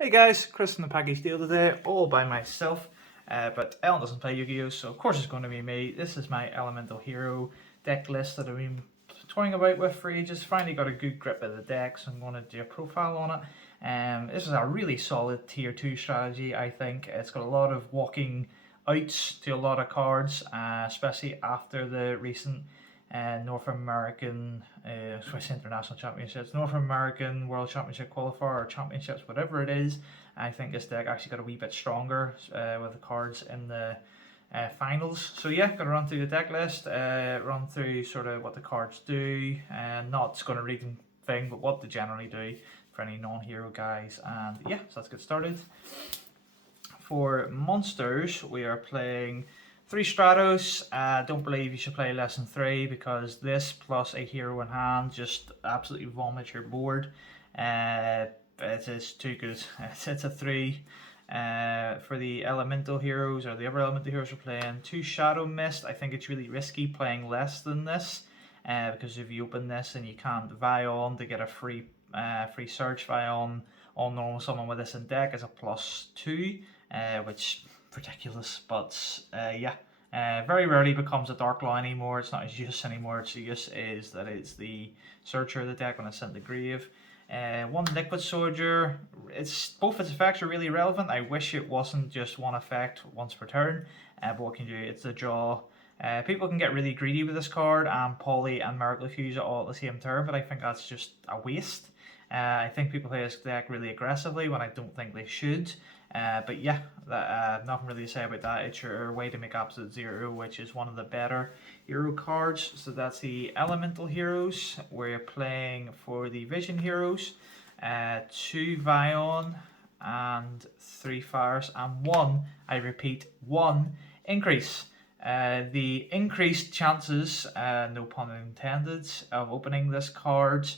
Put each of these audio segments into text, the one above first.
Hey guys, Chris from the Package Deal today, all by myself. But Ellen doesn't play Yu-Gi-Oh, so of course it's going to be me. This is my Elemental Hero deck list that I've been toying about with for ages. Finally got a good grip of the deck, so I'm going to do a profile on it. This is a really solid tier 2 strategy, I think. It's got a lot of walking outs to a lot of cards, especially after the recent North American, international championships, North American World Championship qualifier or championships, whatever it is. I think this deck actually got a wee bit stronger with the cards in the finals. So yeah, gonna run through the deck list, run through sort of what the cards do, and not gonna read them thing, but what they generally do for any non-hero guys. And yeah, so let's get started. For monsters, we are playing 3 Stratos. Don't believe you should play less than 3 because this plus a hero in hand just absolutely vomits your board. It is too good. It's a 3. For the elemental heroes or the other elemental heroes we're playing, 2 Shadow Mist. I think it's really risky playing less than this because if you open this and you can't Vion to get a free Surge Vion on normal summon with this in deck is a +2. Which ridiculous, but yeah. Very rarely becomes a Dark Law anymore. It's not its use anymore. Its use is that it's the searcher of the deck when it's sent to grave. 1 Liquid Soldier. Both its effects are really relevant. I wish it wasn't just 1 effect once per turn. But what can you do? It's the draw. People can get really greedy with this card and Poly and Miracle Fuse it all at the same turn, but I think that's just a waste. I think people play this deck really aggressively when I don't think they should. But yeah, nothing really to say about that. It's your way to make Absolute Zero, which is one of the better hero cards. So that's the Elemental Heroes. We're playing for the Vision Heroes. 2 Vion and 3 Fires and 1, I repeat, 1 Increase. The increased chances, no pun intended, of opening this card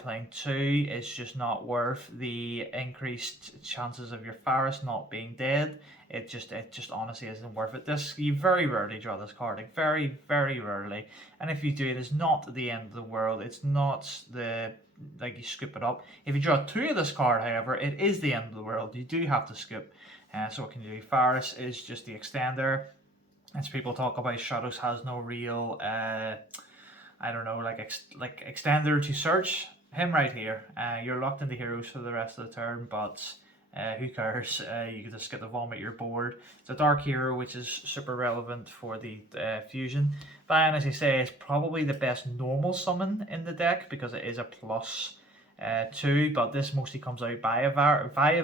playing 2 is just not worth the increased chances of your Faris not being dead. It just honestly isn't worth it. You very rarely draw this card, like very rarely. And if you do, it is not the end of the world. It's not like you scoop it up. If you draw 2 of this card, however, it is the end of the world. You do have to scoop. So what can you do? Faris is just the extender. As people talk about, Shadows has no real I don't know, like extender to search. Him right here. You're locked into heroes for the rest of the turn, but who cares? You can just get to vomit your board. It's a dark hero, which is super relevant for the fusion. Vion, as I say, is probably the best normal summon in the deck because it is a +2, but this mostly comes out via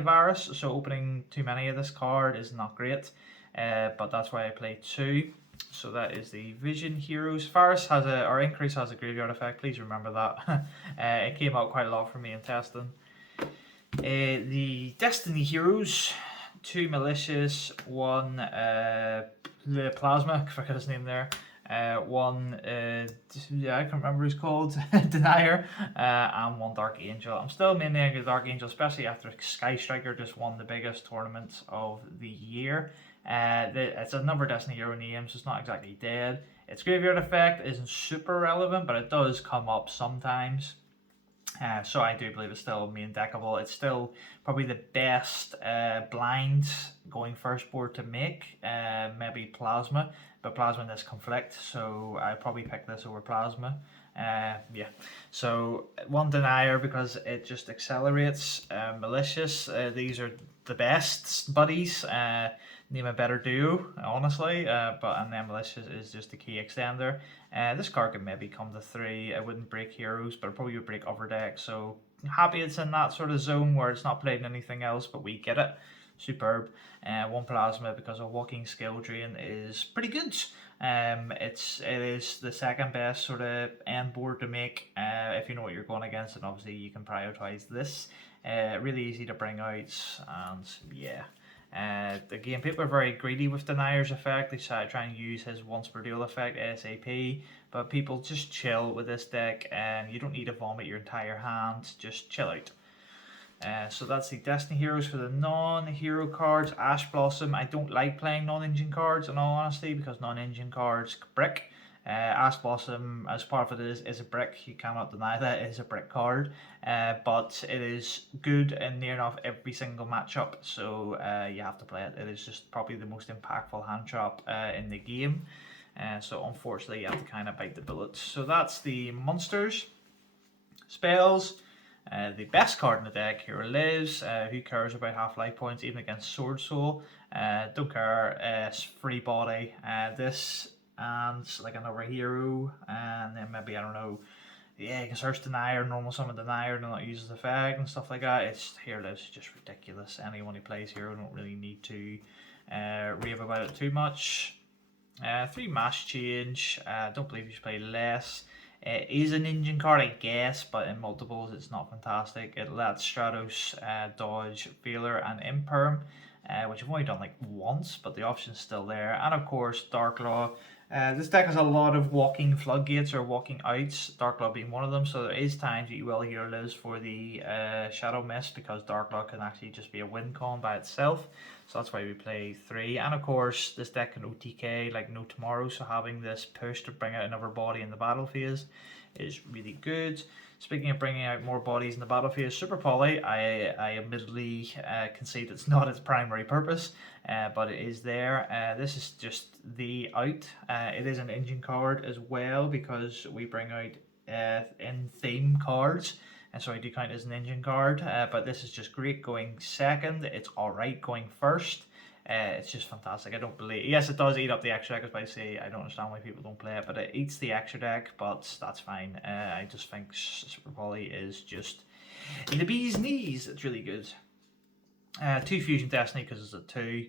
Varus, so opening too many of this card is not great. But that's why I play 2. So that is the Vision Heroes. Faris has or Increase has a graveyard effect. Please remember that. It came out quite a lot for me in testing. The Destiny Heroes, 2 Malicious, 1 the Plasma, I forgot his name there. 1 I can't remember who's called, Denier, and 1 Dark Angel. I'm still mainly a Dark Angel, especially after Sky Striker just won the biggest tournament of the year. It's another Destiny hero name, so it's not exactly dead. Its graveyard effect isn't super relevant, but it does come up sometimes. So I do believe it's still main deckable. It's still probably the best blind going first board to make. Maybe Plasma, but Plasma in this conflict, so I probably pick this over Plasma. Yeah, so 1 Denier because it just accelerates. Malicious, these are the best buddies. Name a better duo, honestly. And then Malicious is just the key extender. This card could maybe come to 3. I wouldn't break heroes, but it probably would break other decks. So happy it's in that sort of zone where it's not played in anything else, but we get it. Superb. 1 Plasma because a walking skill drain is pretty good. It is the second best sort of end board to make if you know what you're going against, and obviously you can prioritize this. Really easy to bring out, and yeah. Again, people are very greedy with Denier's effect. They try and use his once per duel effect ASAP, but people just chill with this deck, and you don't need to vomit your entire hand. Just chill out. So that's the Destiny Heroes. For the non-hero cards, Ash Blossom. I don't like playing non-engine cards in all honesty because non-engine cards brick. Ash Blossom, as part of it is a brick. You cannot deny that it is a brick card, but it is good in near enough every single matchup, so you have to play it. It is just probably the most impactful hand trap in the game. So unfortunately, you have to kind of bite the bullet. So that's the monsters. Spells. The best card in the deck, Hero Lives. Who cares about half life points, even against Sword Soul? Don't care. It's free body. This and like another hero, and then maybe, I don't know. Yeah, you can search Denier, normal summon Denier, do not use his effect and stuff like that. It's Hero Lives is just ridiculous. Anyone who plays Hero don't really need to rave about it too much. 3 mass change. Don't believe you should play less. It is an engine card, I guess, but in multiples it's not fantastic. It lets Stratos, dodge, Feeler, and Imperm, which I've only done like once, but the option's still there. And of course, Dark Law. This deck has a lot of walking floodgates or walking outs, Dark Law being one of them, so there is times that you will Hero Lives for the Shadow Mist, because Dark Law can actually just be a win con by itself, so that's why we play 3. And of course, this deck can OTK like no tomorrow, so having this push to bring out another body in the battle phase is really good. Speaking of bringing out more bodies in the battle phase, Super Poly, I admittedly concede it's not its primary purpose, but it is there. This is just the out. It is an engine card as well, because we bring out in theme cards, and so I do count as an engine card, but this is just great going second. It's alright going first. It's just fantastic. I don't believe... Yes, it does eat up the extra deck, as I say. I don't understand why people don't play it, but it eats the extra deck, but that's fine. I just think Super Poly is just the bee's knees. It's really good. 2 Fusion Destiny, because it's a 2.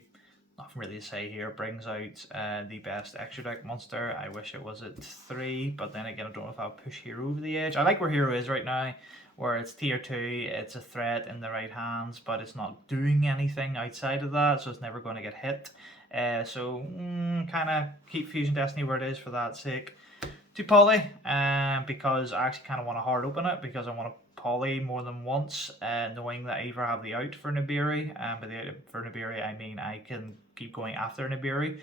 Nothing really to say here. Brings out the best extra deck monster. I wish it was at 3, but then again, I don't know if I'll push Hero over the edge. I like where Hero is right now, where it's tier 2, it's a threat in the right hands, but it's not doing anything outside of that, so it's never going to get hit. So kind of keep Fusion Destiny where it is for that sake. 2 Poly, because I actually kind of want to hard open it, because I want to Poly more than once, knowing that I either have the out for Nibiru, by the out for Nibiru I mean I can keep going after Nibiru,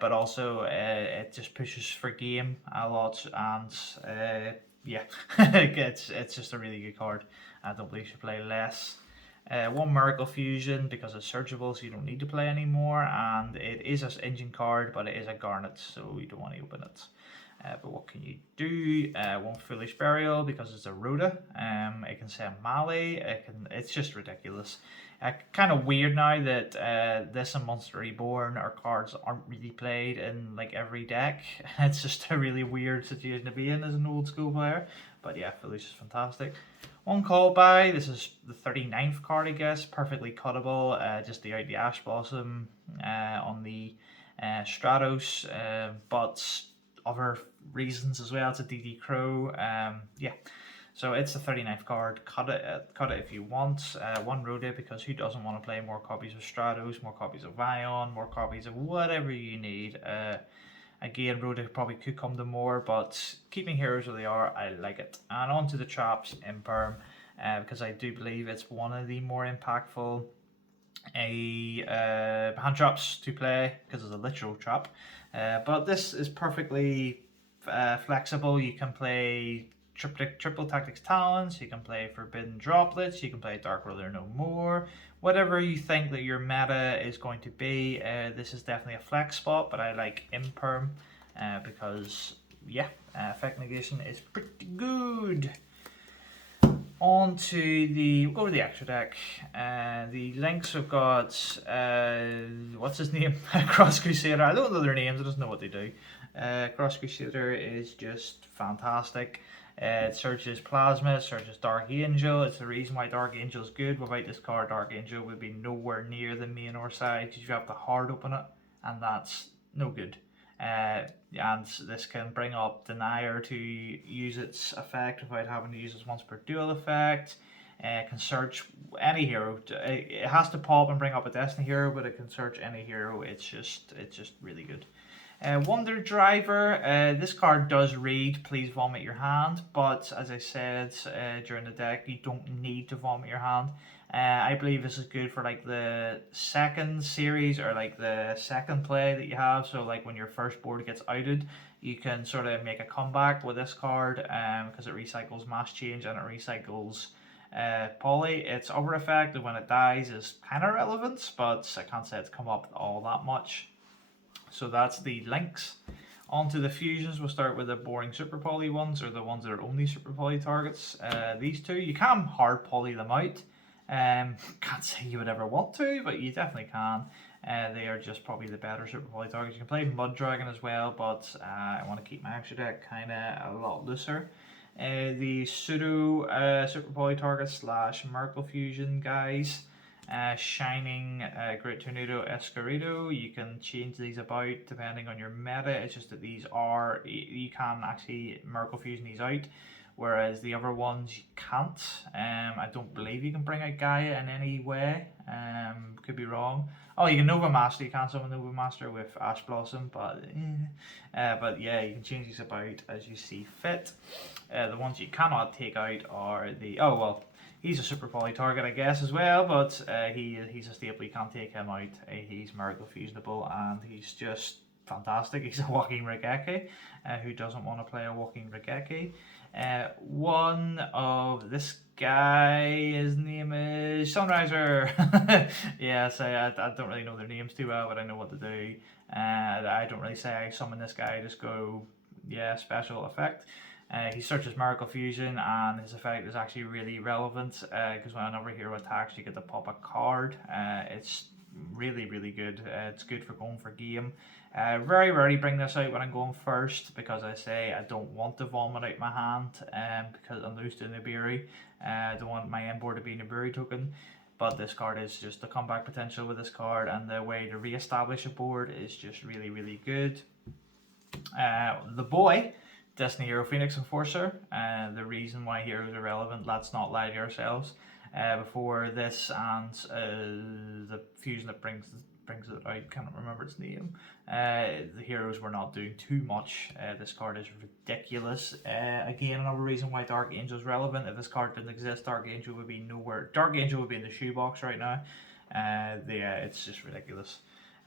but also it just pushes for game a lot, and yeah, it's just a really good card. I don't believe you should play less. 1 Miracle Fusion, because it's searchable, so you don't need to play anymore, and it is an engine card, but it is a Garnet, so you don't want to open it. But what can you do? 1 Foolish Burial, because it's a Rhoda. It can send Mali. It's just ridiculous. Kind of weird now that this and Monster Reborn are cards aren't really played in like every deck. It's just a really weird situation to be in as an old school player. But yeah, Foolish is fantastic. 1 Call By. This is the 39th card, I guess. Perfectly cuttable. Just the out the Ash Blossom on the Stratos, but other reasons as well. It's a DD Crow. Yeah, so it's the 39th card. Cut it if you want. 1 Rhoda, because who doesn't want to play more copies of Stratos, more copies of Vion, more copies of whatever you need. Again, Rhoda probably could come to more, but keeping heroes where they are, I like it. And on to the traps, Imperm, because I do believe it's one of the more impactful hand traps to play, because it's a literal trap. But this is perfectly flexible. You can play triple tactics talents, you can play forbidden droplets, you can play Dark Ruler no more. Whatever you think that your meta is going to be, this is definitely a flex spot, but I like Imperm because yeah, effect negation is pretty good. On to we'll go to the extra deck. The links have got, what's his name? Cross Crusader. I don't know their names, I just know what they do. Cross Crusader is just fantastic. It searches Plasma, it searches Dark Angel. It's the reason why Dark Angel is good. Without this card, Dark Angel would be nowhere near the main or side, because you have to hard open it, and that's no good. And this can bring up Denier to use its effect without having to use it once per duel effect. It can search any hero. It has to pop and bring up a Destiny hero, but it can search any hero. It's just really good. Wonder Driver. This card does read please vomit your hand, but as I said during the deck, you don't need to vomit your hand. I believe this is good for like the second series or like the second play that you have. So like when your first board gets outed, you can sort of make a comeback with this card because it recycles mass change and it recycles poly. Its other effect when it dies is kind of relevant, but I can't say it's come up all that much. So that's the links. Onto the fusions, we'll start with the boring super poly ones, or the ones that are only super poly targets. These two, you can hard poly them out. Can't say you would ever want to, but you definitely can. They are just probably the better super poly targets. You can play Mud Dragon as well, but I want to keep my extra deck kind of a lot looser. The pseudo super poly target / Miracle Fusion guys. Shining Great Tornado Escarido, you can change these about depending on your meta. It's just that these are, you can actually Miracle Fusion these out, whereas the other ones you can't. I don't believe you can bring out Gaia in any way. Could be wrong. Oh, you can Nova Master. You can summon Nova Master with Ash Blossom, but yeah, you can change these about as you see fit. The ones you cannot take out are the he's a super poly target, I guess, as well, but he's a staple. You can't take him out. He's Miracle Fusionable, and he's just fantastic. He's a walking Regeki. Who doesn't want to play a walking Regeki? One of this guy, his name is Sunriser. Yes, I don't really know their names too well, but I know what to do. I don't really say I summon this guy, I just go, yeah, special effect. He searches Miracle Fusion, and his effect is actually really relevant because when another hero attacks, you get to pop a card. It's really, really good. It's good for going for game. Very rarely bring this out when I'm going first because I say I don't want to vomit out my hand because I'm loose to Nibiru. I don't want my end board to be Nibiru token. But this card is just the comeback potential with this card, and the way to re-establish a board is just really, really good. The boy, Destiny Hero Phoenix Enforcer. The reason why heroes are relevant, let's not lie to ourselves. Before this and the fusion that brings it out, I can't remember its name. The heroes were not doing too much. This card is ridiculous. Again, another reason why Dark Angel is relevant. If this card didn't exist, Dark Angel would be nowhere. Dark Angel would be in the shoebox right now. It's just ridiculous.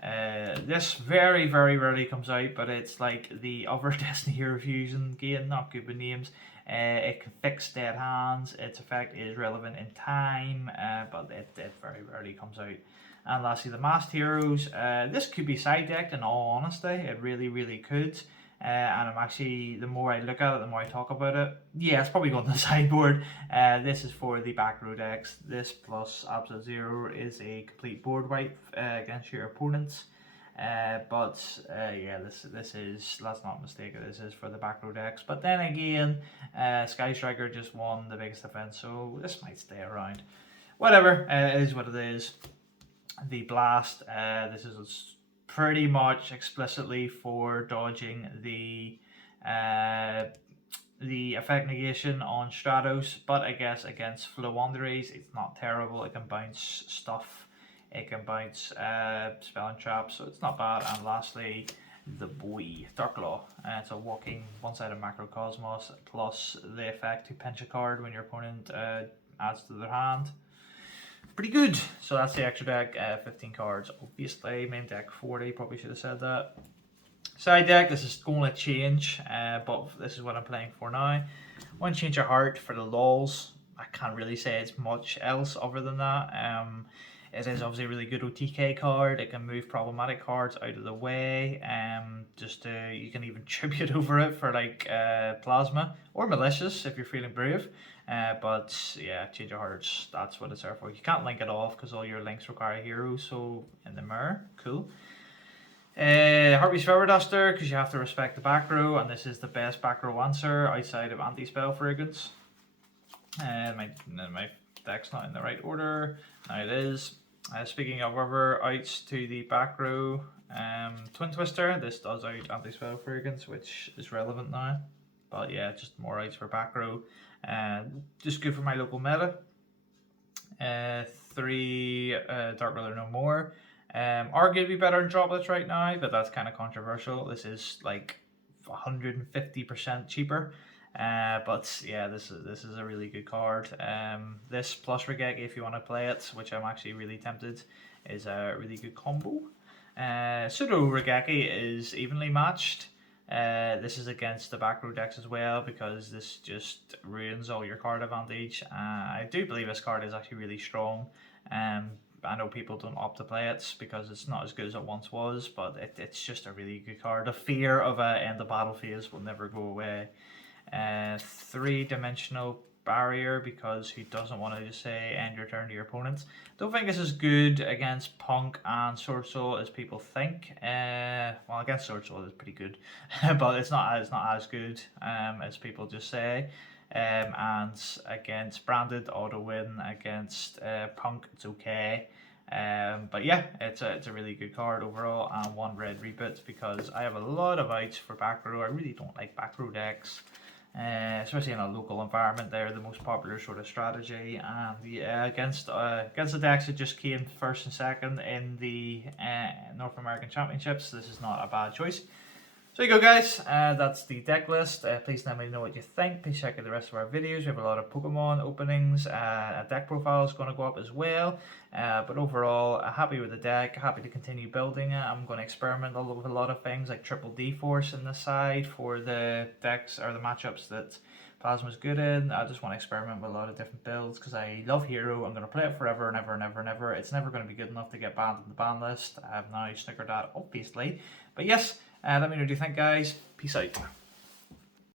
This very, very rarely comes out, but it's like the other Destiny Hero Fusion game, not good with names. It can fix dead hands. Its effect is relevant in time, but it very rarely comes out. And lastly, the Masked Heroes. This could be side decked in all honesty. It really, really could. And I'm actually, the more I look at it, the more I talk about it. Yeah, it's probably going to the sideboard. This is for the back row decks. This plus Absolute Zero is a complete board wipe against your opponents. Yeah, this is, let's not mistake it, this is for the back row decks. But then again, Sky Striker just won the biggest defense, so this might stay around. Whatever, it is what it is. The Blast, this is pretty much explicitly for dodging the effect negation on Stratos, but I guess against Flow Wanderers it's not terrible. It can bounce stuff, it can bounce spell and traps, so it's not bad. And lastly, the boy, Darklaw. It's a walking one-sided macrocosmos plus the effect to pinch a card when your opponent adds to their hand. Pretty good. So that's the extra deck, 15 cards. Obviously, main deck 40, probably should have said that. Side deck, this is going to change, but this is what I'm playing for now. I want to change your heart for the lols. I can't really say it's much else other than that. It is obviously a really good OTK card. It can move problematic cards out of the way. You can even tribute over it for like Plasma or Malicious if you're feeling brave. But yeah, change your hearts. That's what it's there for. You can't link it off because all your links require heroes. So in the mirror, cool. Heartbeat Feather Duster because you have to respect the back row, and this is the best back row answer outside of Anti-Spell Fragrance. My deck's not in the right order. Now it is. Speaking of other outs to the back row, Twin Twister. This does out Anti-Spell Fragrance, which is relevant now. But yeah, just more outs for back row. Just good for my local meta. 3 Dark Brother No More. Arguably better than Droplets right now, but that's kind of controversial. This is like 150% cheaper. But yeah, this is a really good card. This plus Regeki, if you want to play it, which I'm actually really tempted, is a really good combo. Pseudo Regeki is evenly matched. This is against the back row decks as well, because this just ruins all your card advantage. I do believe this card is actually really strong. I know people don't opt to play it because it's not as good as it once was, but it's just a really good card. The fear of a end of battle phase will never go away. 3-dimensional barrier, because he doesn't want to just say end your turn to your opponent. Don't think this is good against Punk and Sword Soul as people think. Well, against Sword Soul it's pretty good, but it's not as good as people just say. And against Branded, auto win. Against Punk, it's okay. But yeah, it's a really good card overall, and 1 red reboot, because I have a lot of outs for back row. I really don't like back row decks. Especially in a local environment, they're the most popular sort of strategy. And yeah, against the decks that just came first and second in the North American Championships, this is not a bad choice. So there you go, guys. That's the deck list. Please let me know what you think. Please check out the rest of our videos. We have a lot of Pokemon openings. A deck profile is going to go up as well. But overall, happy with the deck. Happy to continue building it. I'm going to experiment with a lot of things like triple D-Force in the side for the decks or the matchups that Plasma's good in. I just want to experiment with a lot of different builds because I love Hero. I'm going to play it forever and ever and ever and ever. It's never going to be good enough to get banned on the ban list. I have now snickered that, obviously. But yes, let me know what you think, guys. Peace out.